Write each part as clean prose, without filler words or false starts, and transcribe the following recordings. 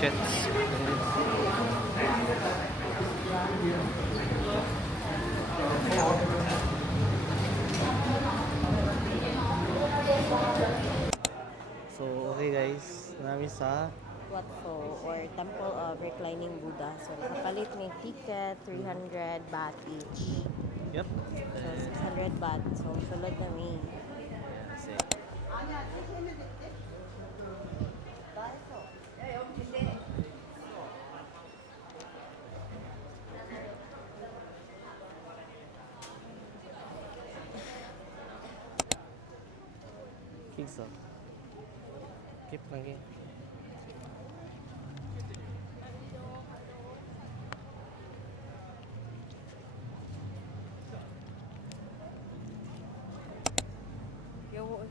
tickets. So, okay guys, namin sa Wat Pho or Temple of Reclining Buddha. So, nakapalit may ticket, 300 baht each. yep. So, 600 baht. So, sulod na may. Kasi, kigsa. Keep lang yun. Yawo.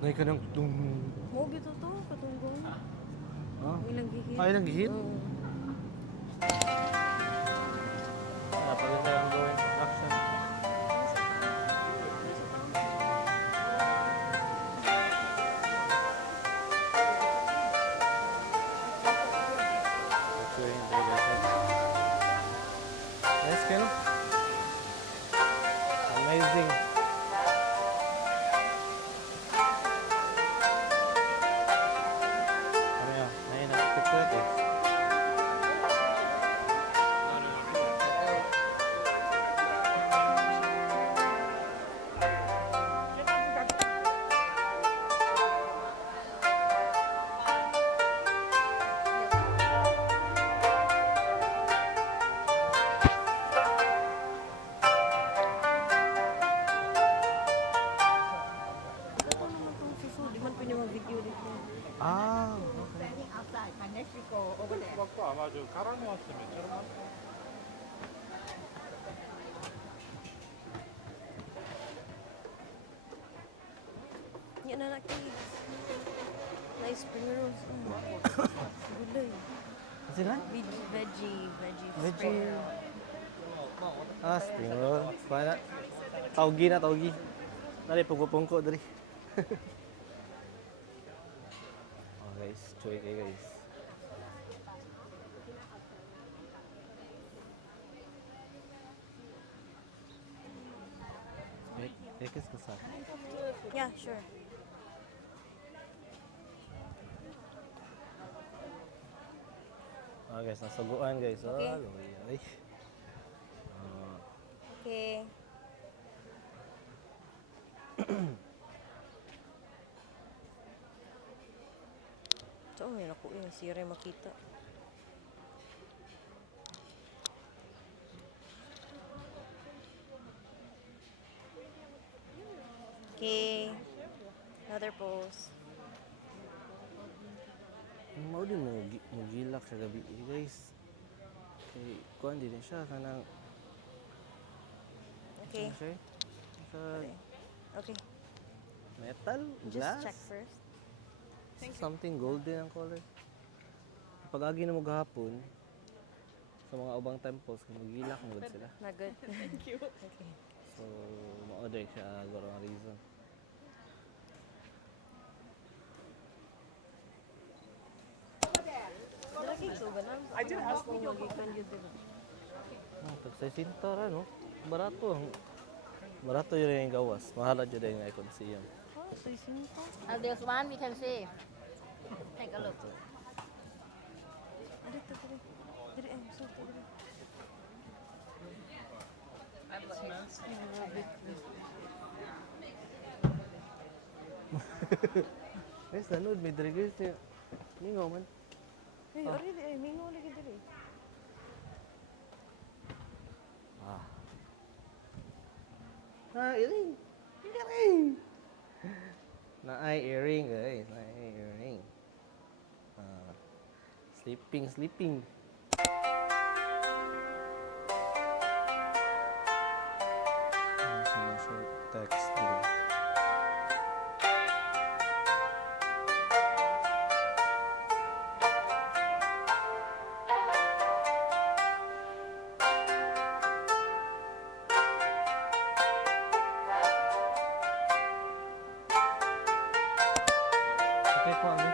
Nay ka ng tung... Mo gito to, katunggong. Ah? Ilang gigit. Ay, nang gihit? Oo. Napaganda yung gawin action. Actually, hindi guys. Nice kayo. Amazing. Ano yun? Ayun, nag-tiktok eh. Ito naman itong suso. Di man pwede mag-video dito. Ah, Standing outside, and next we go over there. 국밥도 아마 저 가랑이 왔으면 저런 Yan na kids. Nice spring rolls. Gulay. sila? Veggie Veggie. spring roll. Ah, spring roll. Kuha na. Taugi na, taugi. Dari, pungko-pungko, dari. Oh guys, cuy kayo guys. Ekis ka sa. Yeah, sure. Ah guys, nasaguan guys. Okay. Ah, lumayan. Ay. Okay. So, may naku yun. Sira makita. Okay. Another pose. Mau din mo gilak sa gabi guys. Kay kuan din siya kanang Okay. ano siya? Sa Okay. metal, Just glass, check first. something golden ang color. Pag agi na mo gahapon sa mga ubang temples kung magilak mo gud sila. Na good. Thank you. Okay. So ma-order siya garo ang reason. Dala kay suga na. I did ask kung magikan yun dila. Ah, tag 60 ra no. Barato ang barato yun yung gawas. Mahalad yun yung icon siya. Oh, 60. There's one we can see. Take a look. Dito, dito. Dito, so, dito. Guys, nanood may diri guys. Ningaw man. Hey, ori di, mingo lagi dito. Ah. Ah, earring. Earring. Na earring guys. Na earring. Ah. Sleeping. Text dito. Okay po, ano?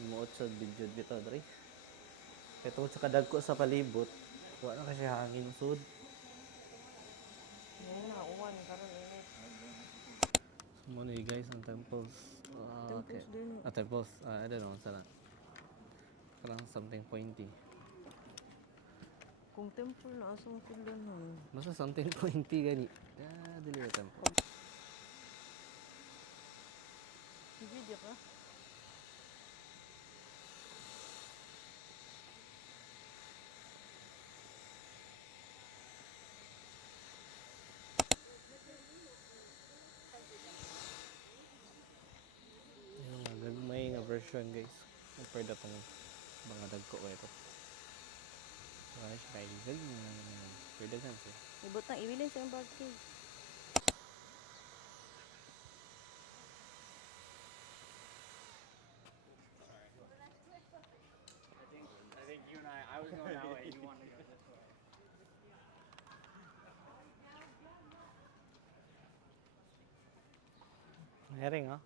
Muot sa video dito, Dre. Kaya tungkol sa kadagko sa palibot, wala na kasi hangin sud. Ngayon na, uwan. Karoon init. Muna guys, ang temples. Okay. Temples din. Temples. I don't know, sana. Parang something pointy. Kung temple na asong kulan. Basta something pointy gani. Dili na temple. Video ka? Yung gagmay nga version guys. Compare na itong mga dagko ko ito. Wala siya kayo gagmay. Pwede gan siya. Ibot na, ibilin sa yung bag cake. I think you and I was going that way. You wanted to go this way. Herring ha?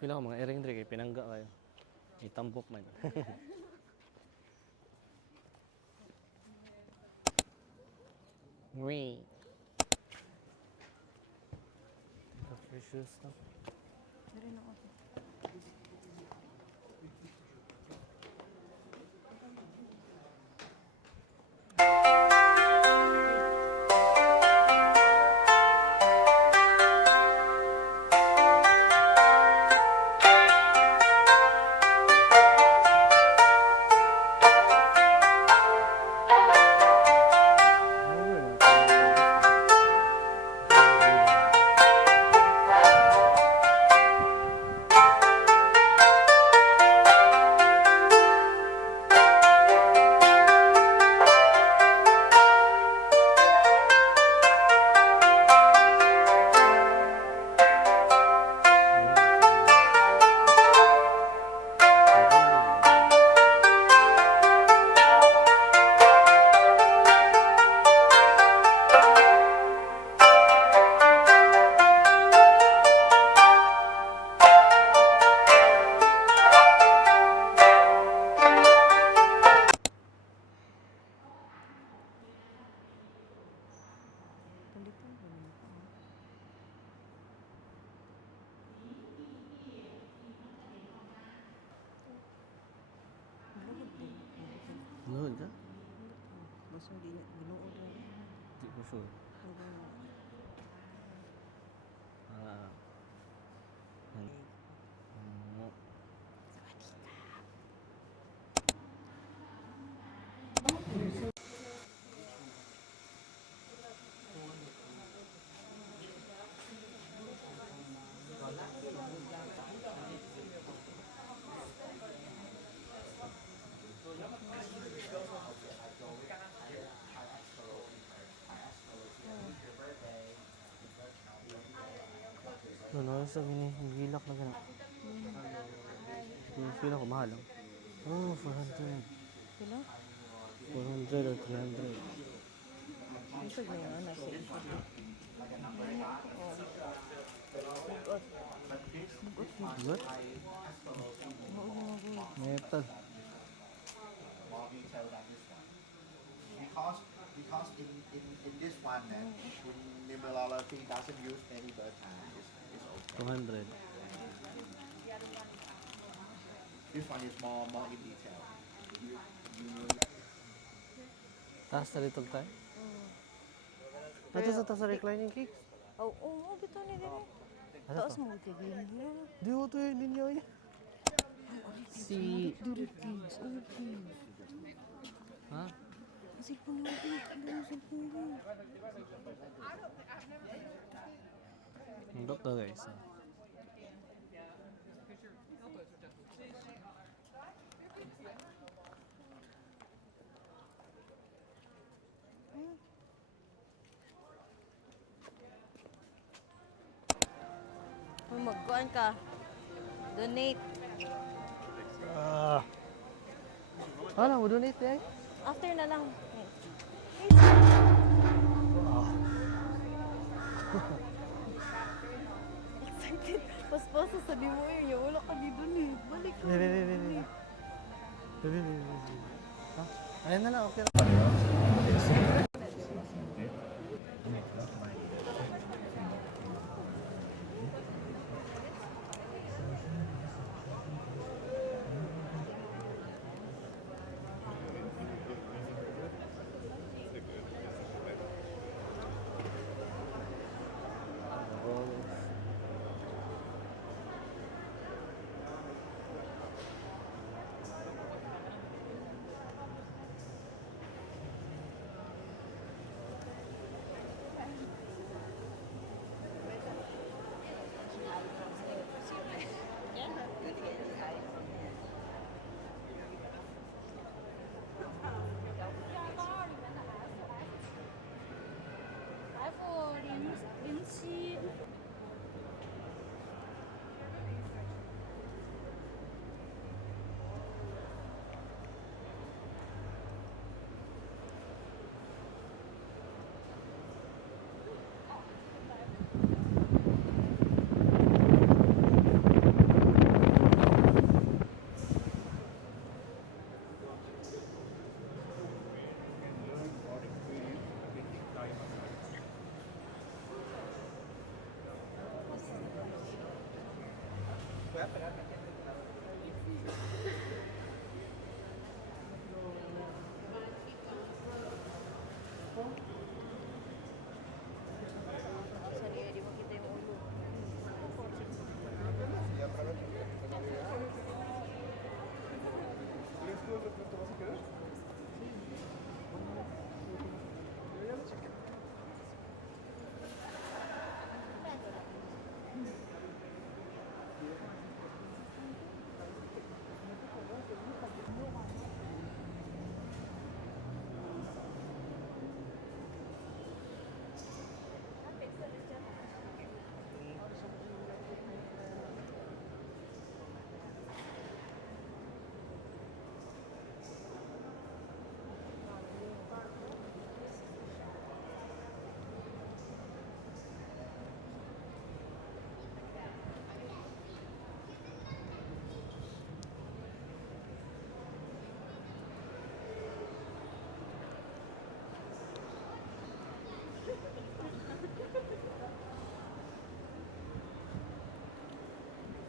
Pila ko mga herring dre kay pinangga kayo. Itambok man. Wait. The fishes na. Dari na ako. Ano ka? Basta hindi na, binuod na. Di ko sure. Ah. Ano? Ano sa gini? Gilak na gana. Yung feel ako mahal. Oh, 400. Kilo? 400 or 300. Isog na yun, nasa isog. What? Metal. Because in this one when numerology doesn't use any bird time, it's okay. 200. This one is more in detail. Taas na dito tayo? Ito sa taas sa reclining cake? Oo, bito na din. Taos mo tigil. Di ko ito yung ninyo niya. Si... Ha? Kasi po na ako. Kasi po na. Ang doktor guys. Kung magkuhan ka, donate. Ano, mo donate eh? After na lang. Pas-pas, sabi mo yun. Yung wala ka dito eh. Balik ka. Ayun na lang, okay.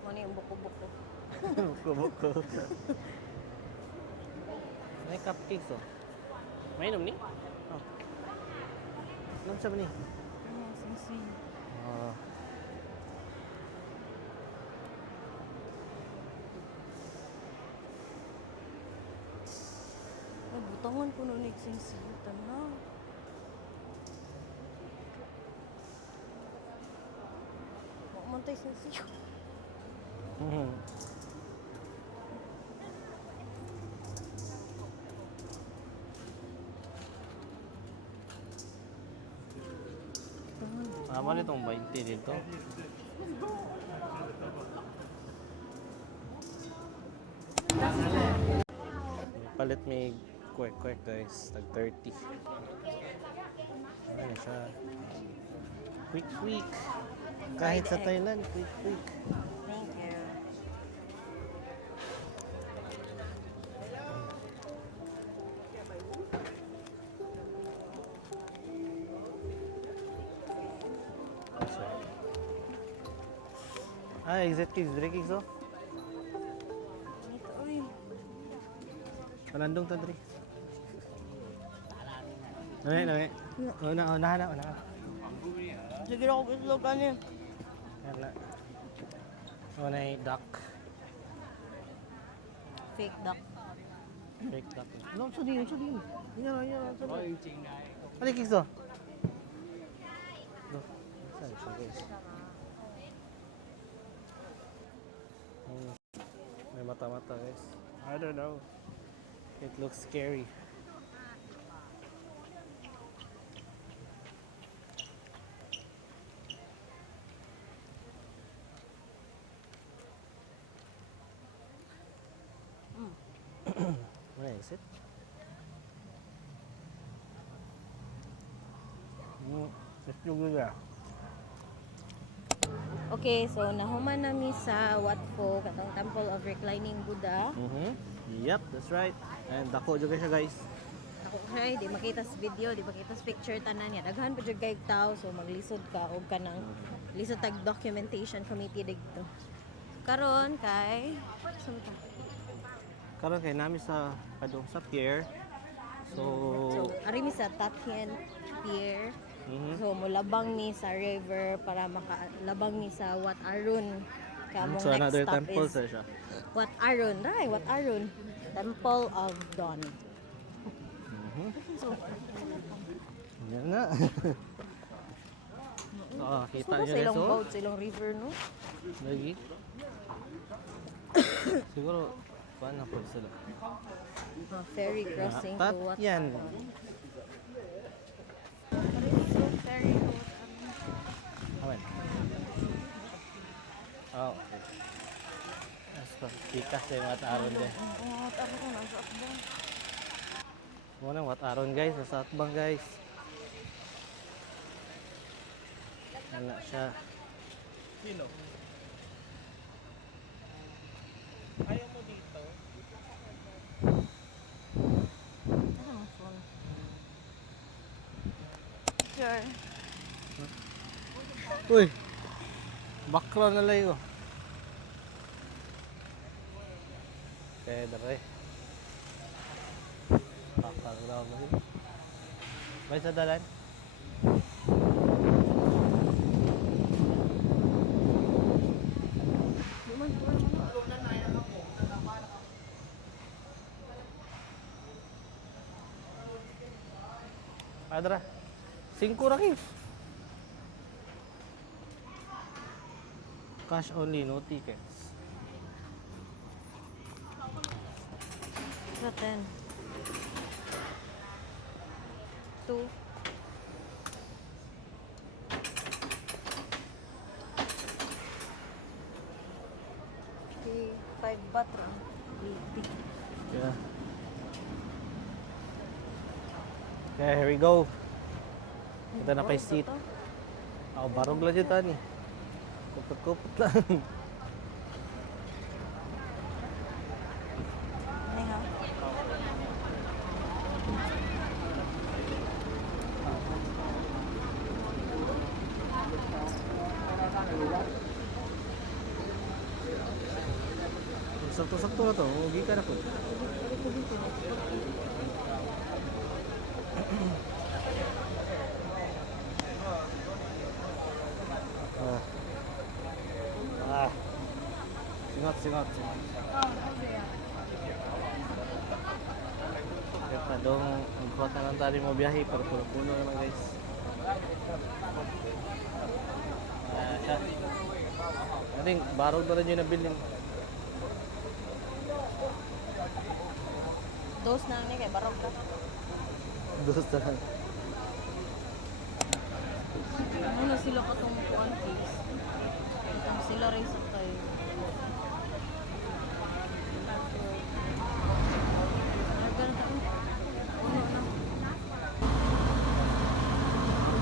Ano yung buko-buko? Buko-buko. May cupcakes oh. May inom ni? Oh. Anong sabi ni? Sing-sing. Ah. Ay, butangan ko nung nagsing-singitan na. Makamantay sing-sing. Mhm. Tama nitong 20 dito. Palit may kwek-kwek guys. Tag 30. Ano na siya? Quick. Kahit sa Thailand, quick. Thank you. Ah, exit keys, dire keys oh. Ito, uy. Palandong to dire. Nami. Una. Sige ako itlog ka niya. Wala. Una duck. Fake duck. Fake duck. No, sorry. Yan. Sorry. Ano keys oh? No. Saan siya guys? May mata-mata guys. I don't know. It looks scary. Where is it? It's too good. Okay, so nahuman nami sa Wat Pho, katong Temple of Reclining Buddha. Yep, that's right. And dako juga siya guys. Ako kay di makita sa video, di makita sa picture tanan niya. Daghan pa jud kay tao, so maglisod ka og kanang lisod tag documentation committee dito. Karon kay saan ta? Karon kay nami sa padung sa pier. So, So, ari mi sa Tatien Pier. mhm. So, mulabang mi sa river para makalabang mi sa Wat Arun. Kamong So next another stop temple is sa siya. Wat Arun. Right, Wat Arun. Temple of Dawn. So, Yan na. Kita gusto ko niyo sa guys. ilang Oh. boat, sa ilang river, no? Lagi. Siguro, paano po sila? Ferry crossing Tat to Wat yan. Ferry to Amen. Oh, okay. Basta, tikas sa yung Wat-Aron din. Muna, Wat-Aron guys. Nasa Atbang guys. Wala siya. Sino? Ayaw mo dito? Sure. Uy! Bakla na lang yun. Kaya dere. Bakal daw ba yun? May sa dalan? Adra. 5 ra kis. Cash only, no tickets. So, 10. 2. Okay, 5 baht ra. 80. Yeah. Okay, here we go. Ito na kay seat. Ako, barog lang dyan tani. Kupot-kupot lang. Ano ha? Sakto-sakto na to. Ugi ka na po. Ah. Ah. Singot, singot. Kaya dong, magkuhat na lang tayo mo biyahe para puno-puno naman guys. Ah, siya. I think, barog na rin yung nabiling. Dos na ni kay barok ka. Dos na lang. Ano sila katong kuan please? Sila rin sa kay.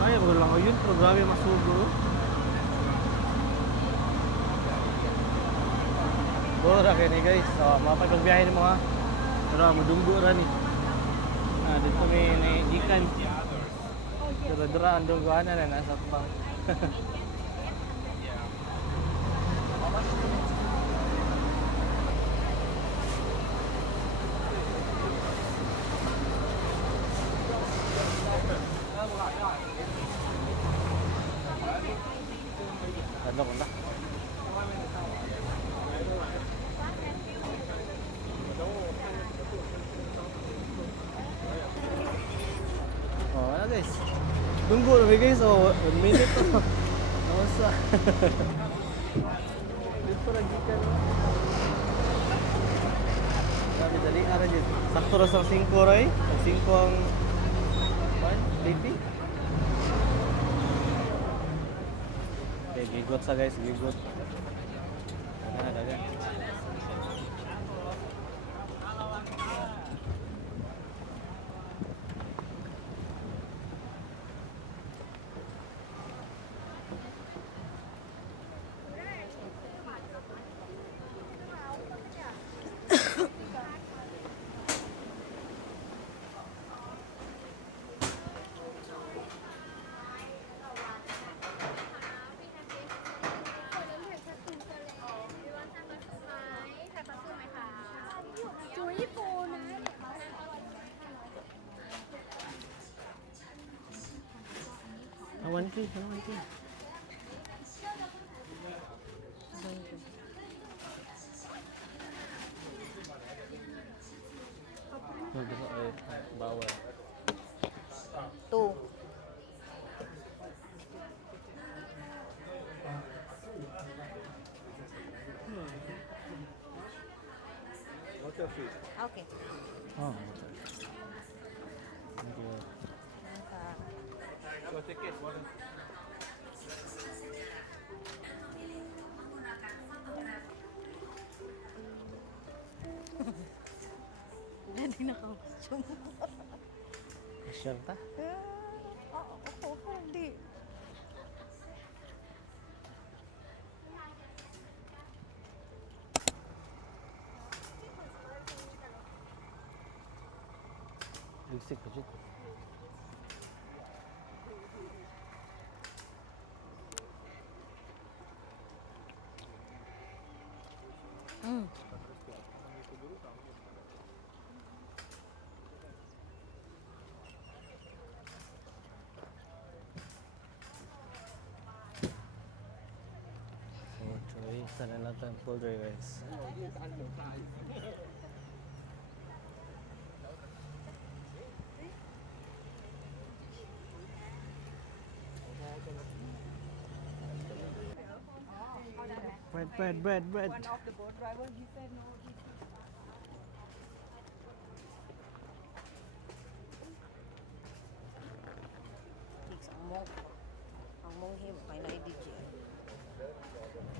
Kaya mo lang o yun, pero grabe masugo. Bora kayo ni guys. So, mapagbiyahe ni mo ha. Pero madunggo ra ni. Ah, dito may ikan. Dura-dura ang dungguan na nasa pang. Ano ko na? Oh, ano guys? Tunggu na guys, oh, 1 minute to. Nausa. Dito lagi ka no. Sabi dali ara dito. Sakto ra sa 5 ray. 5 ang 1 lipi. Okay, gigot sa guys, gigot. Dagan. 1K, 1K. Bawal. 2. Water free. Okay. Oh. Thank you. So ticket, what is Dati naka-costume. Sure ta? Oo, hindi. Ligsik pa dyan. Mm. So, Troy, sana natin ang folder guys. Bread. Fix ang mong. Ang mong him. Kaya na i-DJ.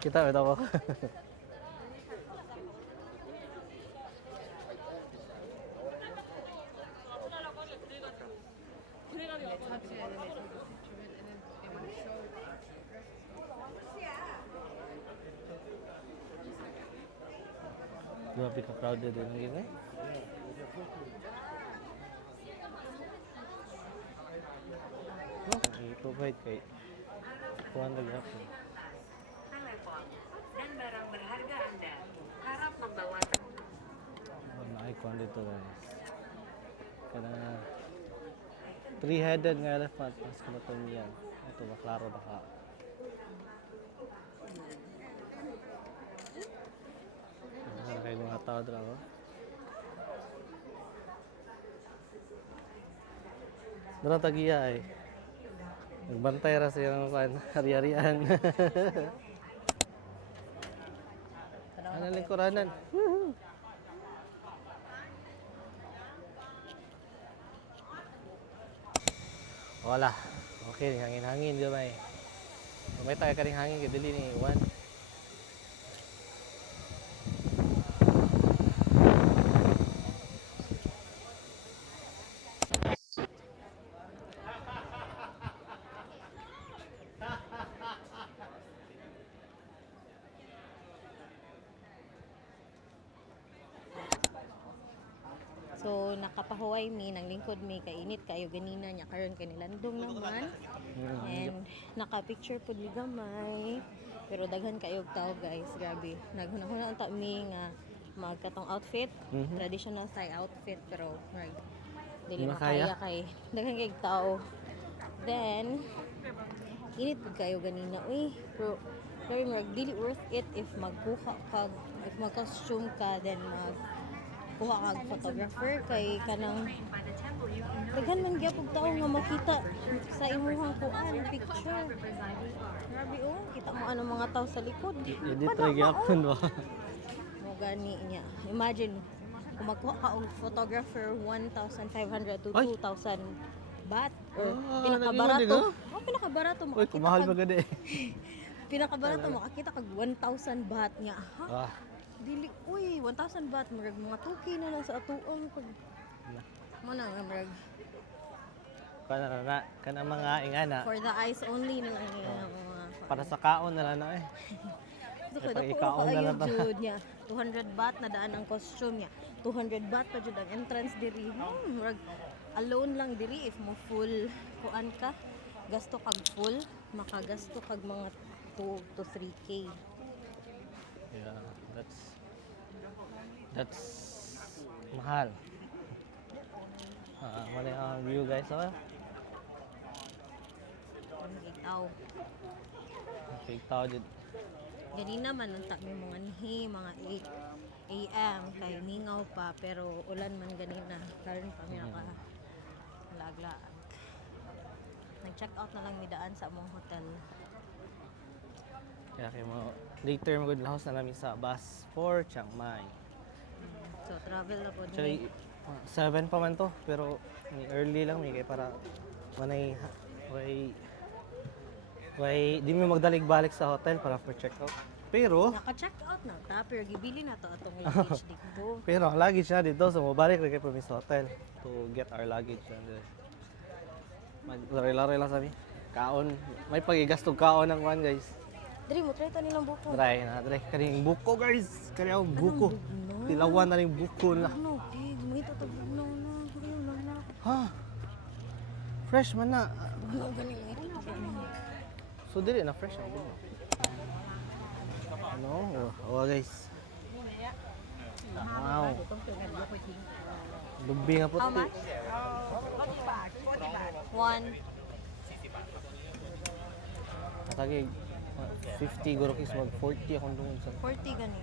Kita, ito ko. Grabe ka crowded din ang game eh. I-provide kay kuhan naghapon. Dan barang berharga Anda. Harap membawa Na-icon dito guys. Kana three-headed nga elephant mas kumaton niya. Ito ba klaro baka. Ano kayo mga tao dito ako? Doon tagiya ay. Nagbantay ra siyang hari-harian. Ano lingkuranan? Wala. Okay, hangin-hangin di ba eh. May tayo ka rin hangin, kadili ni Juan. So, nakapahuway mi, nang lingkod mi, kainit kayo ganina niya, karon kanilandong naman. And, naka-picture po di gamay. Pero daghan kayo tao guys, grabe. Naghunahuna ta mi nga magkatong outfit, traditional style outfit, pero right, dili Di makaya makaya. kay daghan kay tao. Then, init po kayo ganina. Uy, pero dili worth it if magkuha ka, if mag-costume ka, then kuha kag photographer kay kanang daghan man gyapon tao nga makita sa imuhang kuan picture. Grabe oh, kita mo ano mga tao sa likod. Edit ra gyapon ba? Mo gani niya. Imagine kung magkuha ka og photographer 1,500 to Ay! 2,000 baht. Ah, Pinakabarato. nag-iwan Oh, pinakabarato mo. Uy, kumahal ba gani? Pinakabarato mo makita kag 1,000 baht niya. Ha? Ah, Dili, uy, 1,000 baht, marag mga 2K na lang sa atuang pag... Muna nga, marag, kana mga ingana. for the eyes only na lang yung mga... Para sa kaon na lang na eh. Ito ko, pag dako ikaon na kayo lang ba? jud niya. 200 baht na daan ang costume niya. 200 baht pa jud ang entrance diri. Marag, alone lang diri if mo full kuan ka. Gasto kag full, makagasto kag mga 2 to 3K. Yeah, that's mahal. Mali ang view guys, oh. Ang ikaw. Okay, tao dyan. Ganina man unta may mga nihi, mga 8 AM kay mingaw pa pero ulan man ganina. Karon pa mi naka laglaan. Nag-check out na lang mi daan sa among hotel. Kaya kayo mo, later magod lahos na namin sa bus for Chiang Mai. So travel na po Actually, din. 7 pa man to, pero may early lang may kay para manay di mo magdalig balik sa hotel para for check out. Pero Naka-check out na ta pero gibili na to atong luggage dito. ang luggage na dito, so mabalik na kayo pa sa hotel to get our luggage. Maglari-lari lang sabi. Kaon, may pagigastog kaon ng one guys. Diri mo try ta nilang buko. Dre. Kaning buko guys. Kaning buko. bugnaw? Tilawan na ring buko na. Ano, pig, mo ito tag bugnaw na. Ayaw lang na. Ha? Fresh man na. Bugnaw gani lang ito. So dili na fresh ang buko. Ano? Oh guys. Wow. Lubi nga po. How much? 1. Natagi 50 guro kis mag 40 akong dungog sa 40 gani.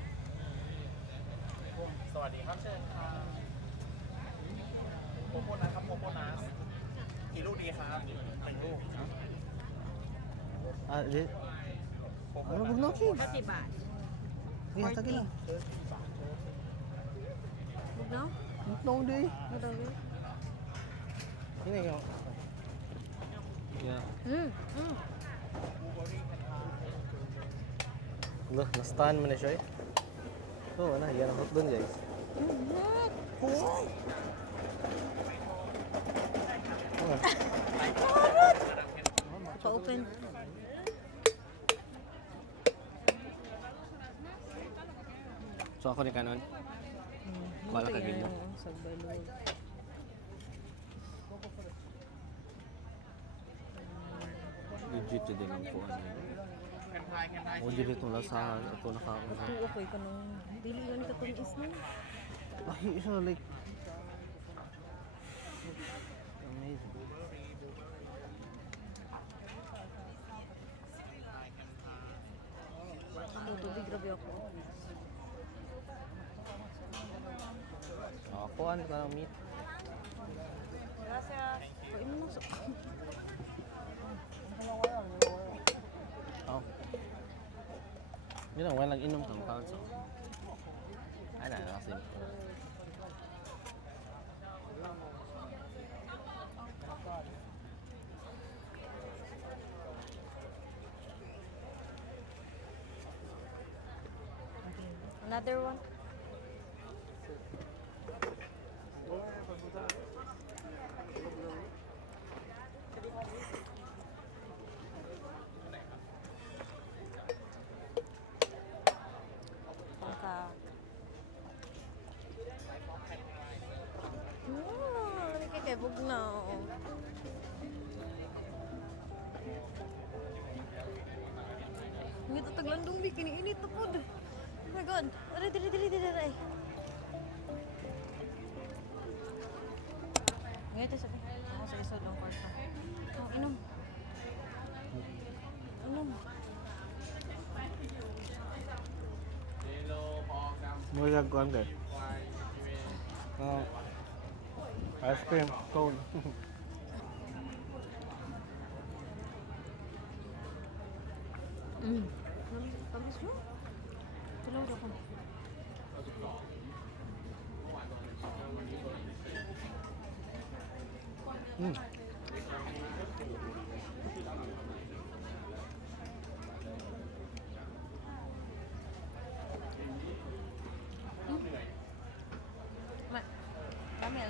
สวัสดีครับเชิญค่ะโมโมนัสครับโมโมนัสกี่ลูกดีครับ1 ลูก Ah, di. Ano bugnaw kis? 40 baht. Di natagi lang. Bugnaw? Bugnaw di. Ano daw yun? Ini yung. Yeah. Loh, na-stun mo na siya eh. So, ano, yan ang hot doon guys. Pa-open. So, ako ni kanon. Bala ka gino. Sa balon. Legit yun din ang kuhan. O, dili itong lasahan. Ito nakakuha. Ito okay ka nung dili yun ka itong is na. Ay, isa like. Amazing. Ako, tubig grabe ako. Kuhan ka ng meat. Kain mo na sa... Oh. Yun lang, walang inom kang pound so. Ay na, kasi. Another one? Lami kay bugnaw. Ngito taglandong di kiniinit na pod. Oh my god. Dali. Ngito sa ako sa isod ng kwarta. Oh, inom. Mura kuhan ka. Ice cream, cone. Tamis mo? Tulog ako.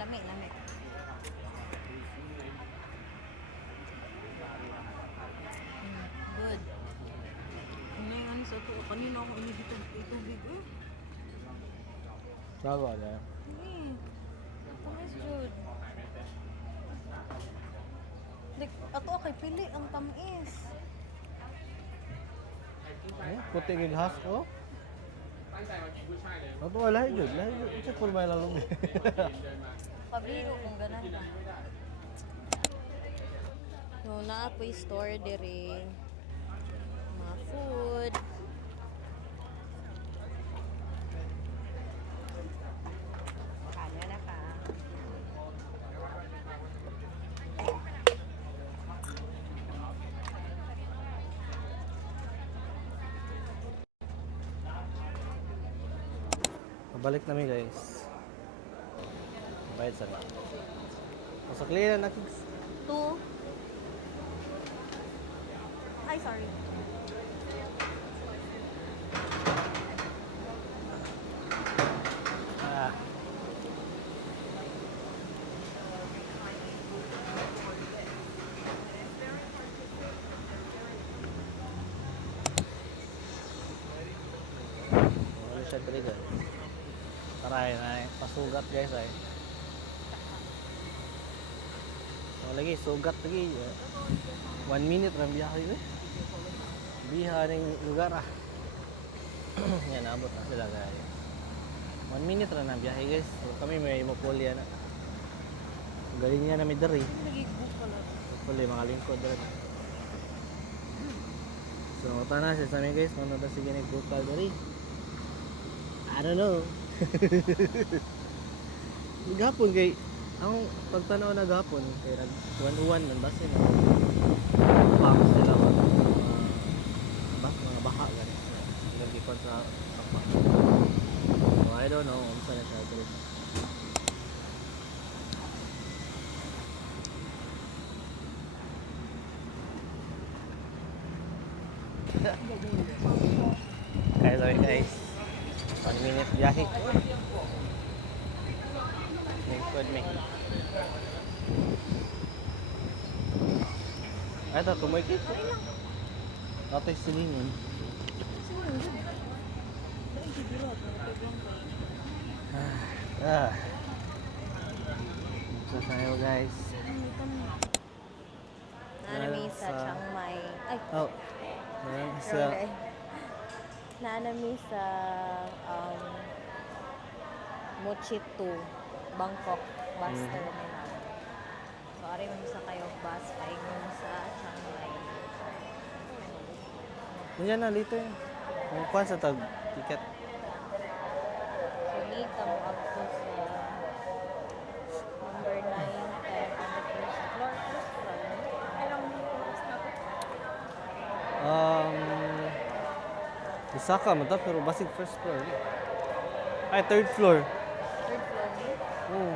Lami. Good. Ano yung ano sa ito? Kanina ako inibitong tubig. Bago na. Tamis jud. Ato kay pili ang tamis. Puti yung has ko. Ito wala yun. Ito po may lalong. Pabiro kung ganan ka. No, naapoy store diri. Mga food. Kanya na ka. Pabalik namin guys. Bayad sa na. Masakli na natin. 2. Ay, sorry. Ah. Ano siya dali guys? Taray na pasugat guys ay. Oh, lagi sugat lagi. 1 minute ram biyahe eh. Biyahe ng lugar ah. Yan abot na sila guys. 1 minute ra na biyahe guys. So, kami may mapulya na. Galing niya namin dari. Puli mga lingkod rin. So, na siya sa amin guys. Kung ano sige nagbukal dari. I don't know. Gapon kay ang pagtanaw na gapon kay nag-1-1 man basta na. Pang sila mga baha gani. Nagikon sa sapa. So, I don't know kung saan na siya dito. Kaya sorry guys. 1 minute biyahe. Lingkod me. Ay, ito, tumoy kit. Natay silingon. Ah. So, tayo guys. Nanami sa Chiang Mai. Ay, Oh. Sa nanami sa Mochitu, Bangkok bus terminal. So, ari mo sa kayo bus paingon sa Chiang Mai. Yan na dito yun. Kung kuhan sa tag ticket. So, need ka mo up to sa number 9 kaya on the first floor. First floor. Ilang oras na to? Isa ka mo pero basig first floor. Ay, third floor. Third floor ni? Oo.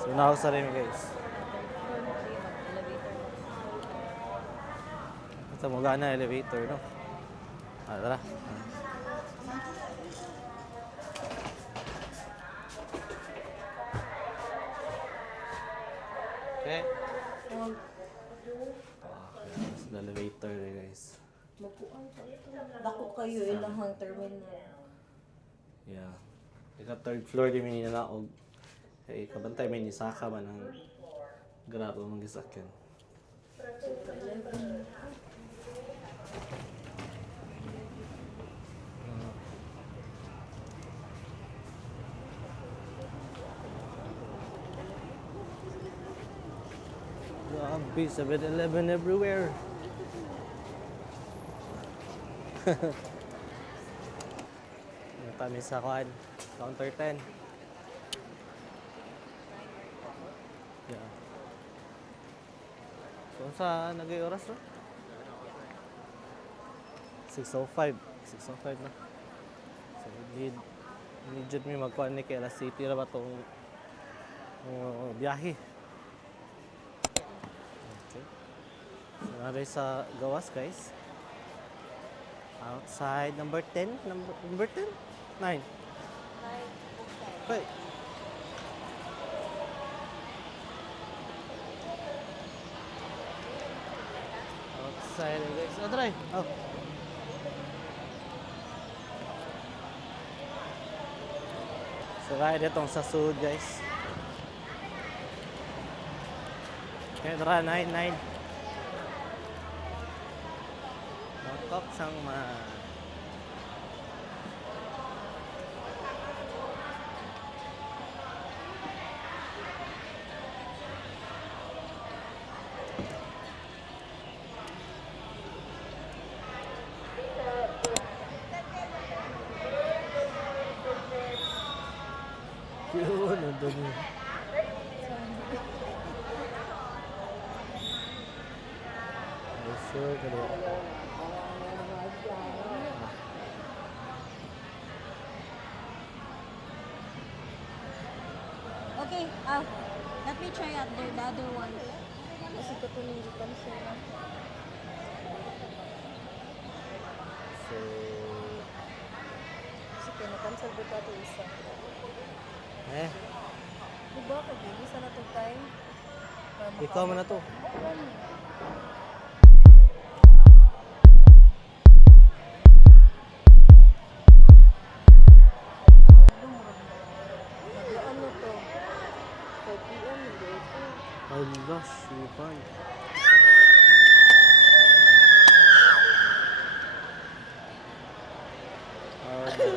So, na sa rin guys. Third floor ni. Mag-elevator na. Ito mo gana elevator, no? Ah, tara. Okay. It's the elevator guys. Dako kayo ilang terminal. Yeah. Ika third floor di mi ninaog. Kay kabantay may nisaka man ang grab ang gisakyan. Grabe, 7-Eleven everywhere. Kami sa kuan, counter 10. Yeah. So sa nagay oras no? 6:05. 6:05 na. So need jud mi magkuan ni kay alas City ra ba tong biyahe. Okay. So naray sa gawas guys. Outside number 10, number 10? 9. Okay. Outside guys. Oh, try. Oh. So ride itong sa sud guys. Okay, tara 9. Bangkok sang ma. Sure ka din. Okay, let me try out the other one. Kasi ko ito yung cancel na. So, Kasi kina-cancel ko ito isa. eh, Diba? Kag-ibisa na ito time. ikaw mo na to. Ano to? 5 p.m. hindi ito. Allah, sipan. Oh, no.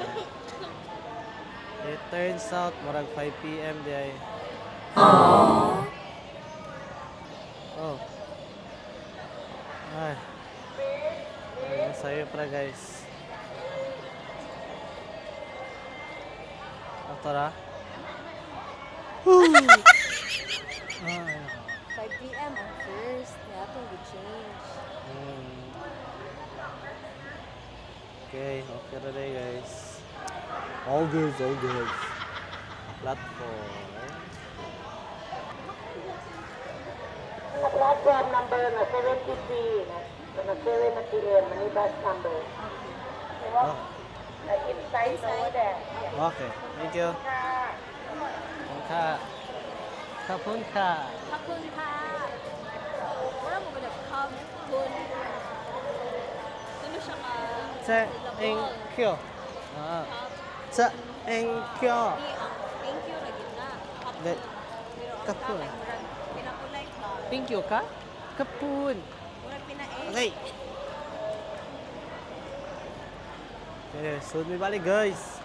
It turns out, marag 5 p.m. di ay. Oh. Ay. Ay, sa'yo pra guys. Ito na. Ay. 5 p.m. ang first. Natin change. Okay, okay na rin guys. All good, all good. Platform. Platform number na 73 na 7 na PM, manibas number. Oh, Inside over there. okay, thank you. Ka. Kapun ka. Hapon ka! Wala mo ba na hapon? Ano siya ka? Sa engkyo. Ah. Sa engkyo. Di, ang thank you na gina. Hapon. De- Pero ang kapon. tatay, murag pinapulay ba? Thank you ka? Kapun. Murag pina-eh. Okay. Okay, soon may balik guys.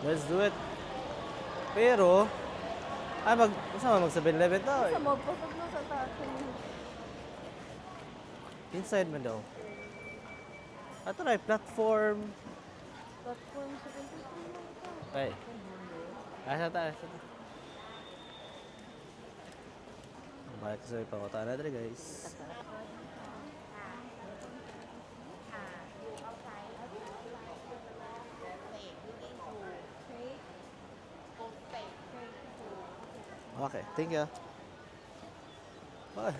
Let's do it. Pero, saan mag 7-Eleven to? Sa magpasok na sa takin. Inside man daw. Ato na, platform. Platform 73. Okay. Asa ta. Balik sa ipangutaan natin guys. Okay, thank you. Bye.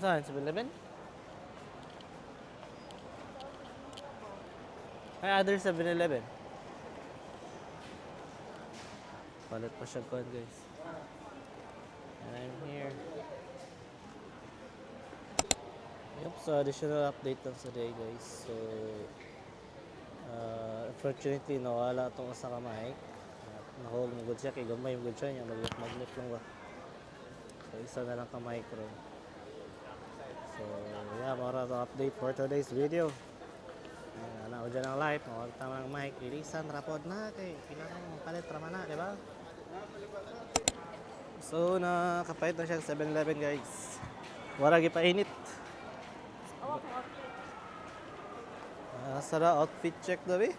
Saan? 7-Eleven? May other 7-Eleven. Palit pa siya kuhan guys. And I'm here. Yep, so additional update lang sa day guys. So, unfortunately, nawala itong isa ka mic. Nahol mo good siya, kay gamay mo good siya niya. Mag-magnet lang ba. So, isa na lang ka mic ron. So, yeah, mara to update for today's video. Ano ko dyan ang live, mawag tama ng mic. Ilisan, rapod na, kay pinakang palit raman na, di ba? So, nakapahit na siya 7-Eleven guys. Warag ipainit. Sara, outfit check daw eh.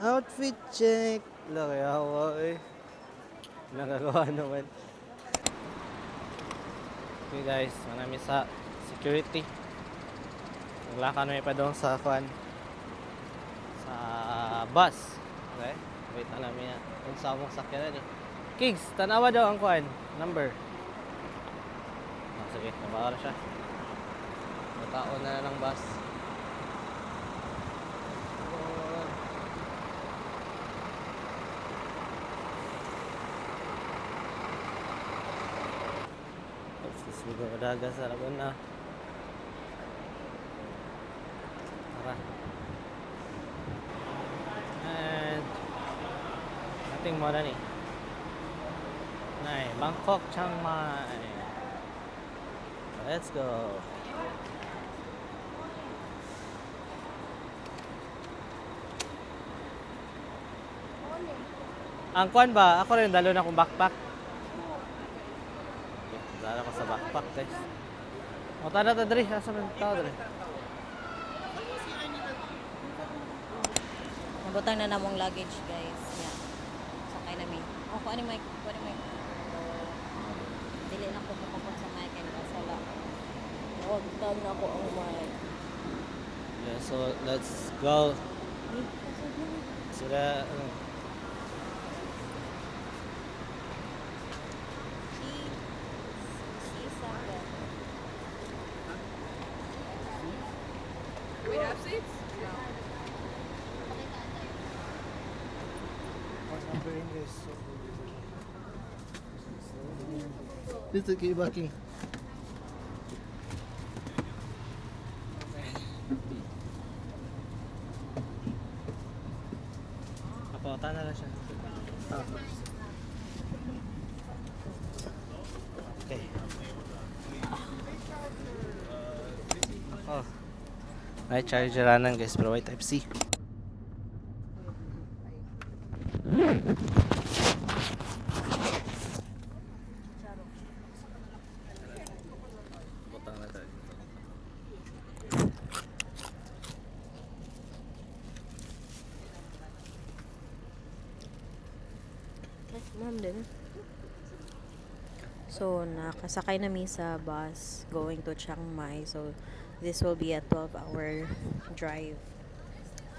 Outfit check. Laki hawa eh. Nakagawa naman. Okay guys, manami sa security. Naglaka namin pa doon sa kwan. Sa bus. Okay? Wait na namin yan. Kung sa akong sakyanan eh. Kigs, tanawa daw ang kwan. Number. Sige, nabakara siya. Mataon na ng bus. Sugo daga sa labon na. Tara. And nothing more than it. Nay, Bangkok, Chiang Mai. Let's go. Ang kwan ba? Ako rin dalo na akong backpack. Dala ko sa backpack guys. O tada ta diri, asa man tao diri. Nabutang na namong luggage guys. Yan. Sakay na mi. Oh, kuha ni Mike. Kuha ni Mike. Dili na ko mukupot sa mic kay nakasala. Huwag tag na ko ang mic. Yeah, so let's go. Sila, Dito kay Baki. Kapauta na lang siya. Okay. Oh. May chargeranan guys, pero may type C. Butang na tayo. Ma'am din. So, nakasakay na mi sa bus going to Chiang Mai. So, this will be a 12-hour drive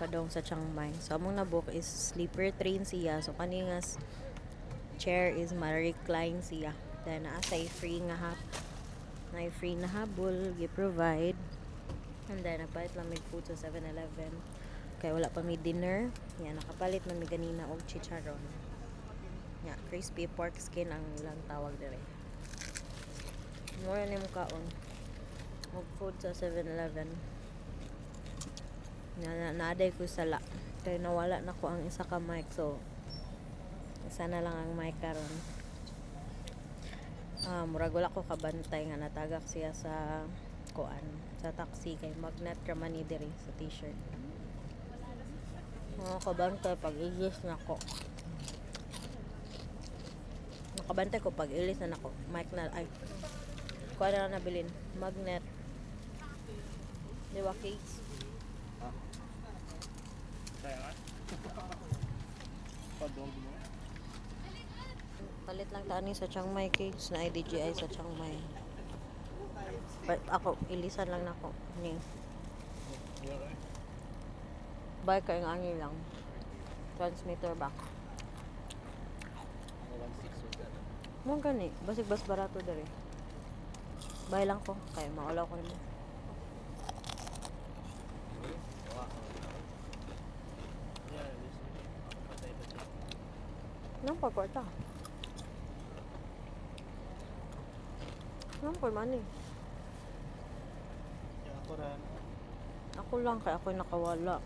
padong sa Chiang Mai. So, among na-book is sleeper train siya. So, kaningas chair is ma-recline siya. Then, naasay free nga free na habol, gi-provide. And then, nagpalit lang may food sa 7-Eleven. Kaya wala pa may dinner. Yan, nakapalit na may ganina og chicharon. Yeah, crispy pork skin ang ilang tawag dire. Mura ni mo kaon. Mag food sa 7-Eleven. Naaday ko sala. Kaya nawala na ko ang isa ka mic. So, isa na lang ang mic karon. Murag wala ko kabantay nga natagak siya sa kuan sa taxi kay magnet raman ni diri sa t-shirt. Kabantay pag ilis na ko. Nakabantay ko pag ilis na nako. Mic na ay kuha na nabilin. Magnet. Di ba cakes? Palit lang tani sa Chiang Mai cakes na IDGI sa Chiang Mai. But ako, ilisan lang nako. Ni. Bay kay nga lang. Transmitter back. Mo gani, basig bas barato dere. Bay lang ko kay maulaw ko nimo. Nang pagkwarta. Nang money. Ako lang kay ako'y nakawala.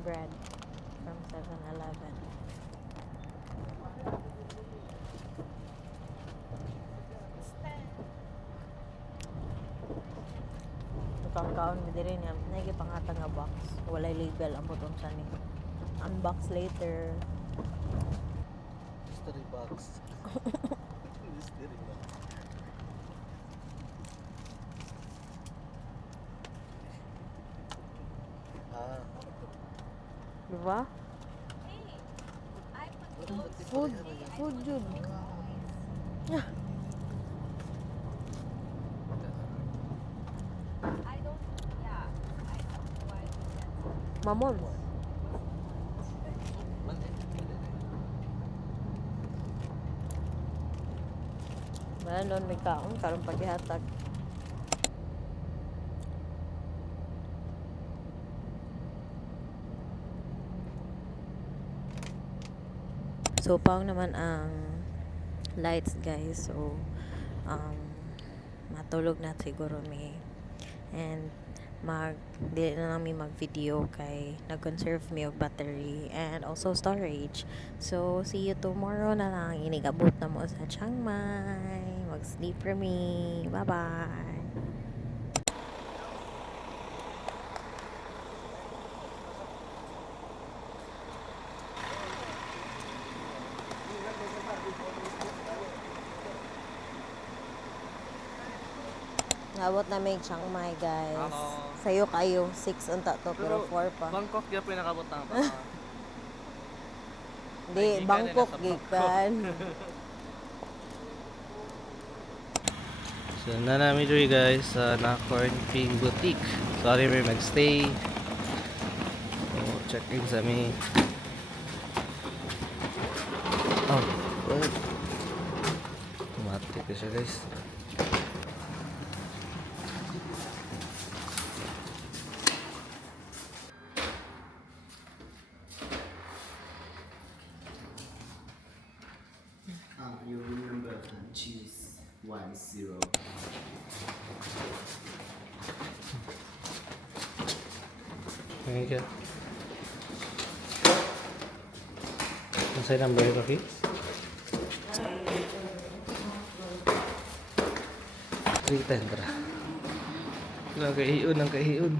Bread from 7-Eleven. Kaon mi diri niya nagi panghatag nga box walay label ang button sa ni unbox later Mystery box. Mystery box. diba food jud mamon Wala nun may kaon karon paghihatag. So paong naman ang lights guys. So matulog na siguro mi. And dili na namin mag-video kay nag-conserve mi og battery and also storage. So see you tomorrow na lang. Inigabot na mo sa Chiang Mai. Mag-sleep for me. Bye-bye. Nabot na may Chiang Mai, guys. Sayo kayo, 6 unta to, pero 4 pa. Bangkok yung pinakabot na pa. Hindi, Bangkok, gikan. So, na namin dito guys sa Nacorn Ping Boutique. Sorry may magstay. So, check in sa mi. Oh, good. Matik ko siya guys. You remember choose 10. Thank you. Ang sa'yo number ito, Fitz? 310 tara. Kailangan kahiun ang kahiun.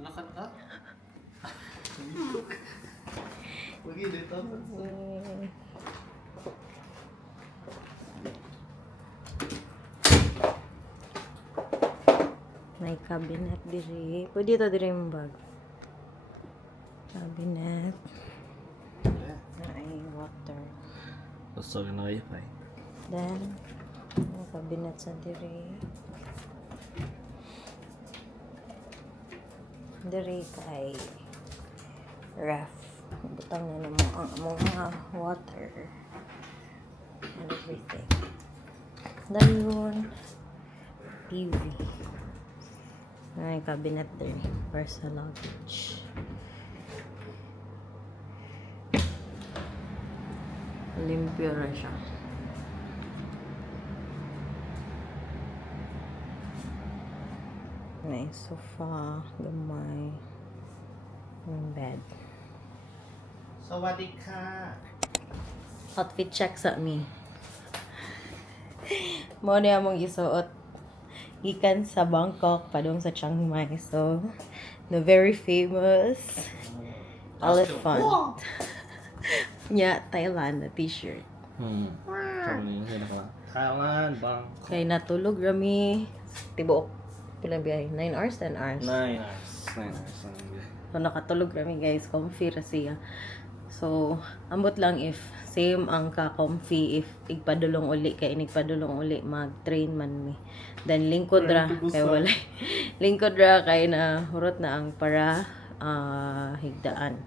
Nalakat ka? Huwag dito. May cabinet diri. Pwede ito diri yung bag. Cabinet. Ay, water. Gusto ko na wifi. Then, may cabinet sa diri. Diri kay ref. Butang na naman ang mga water and everything. Then yun, TV. May cabinet din for sa luggage. Limpyo na siya. May sofa, gamay, yung bed. Sawadee ka. Outfit check sa mi. Mo na among isuot gikan sa Bangkok padung sa Chiang Mai. So, the very famous elephant. Nya Thailand na t-shirt. Thailand, bang. Kay natulog rami tibuok pila biyahe 9 hours 10 hours. 9 hours. 9 hours. So nakatulog rami guys, comfy ra siya. So ambot lang if same ang ka-comfy if igpadulong uli kay inigpadulong uli mag-train man mi. Then lingkod ra kay walay lingkod ra kay na hurot na ang para higdaan.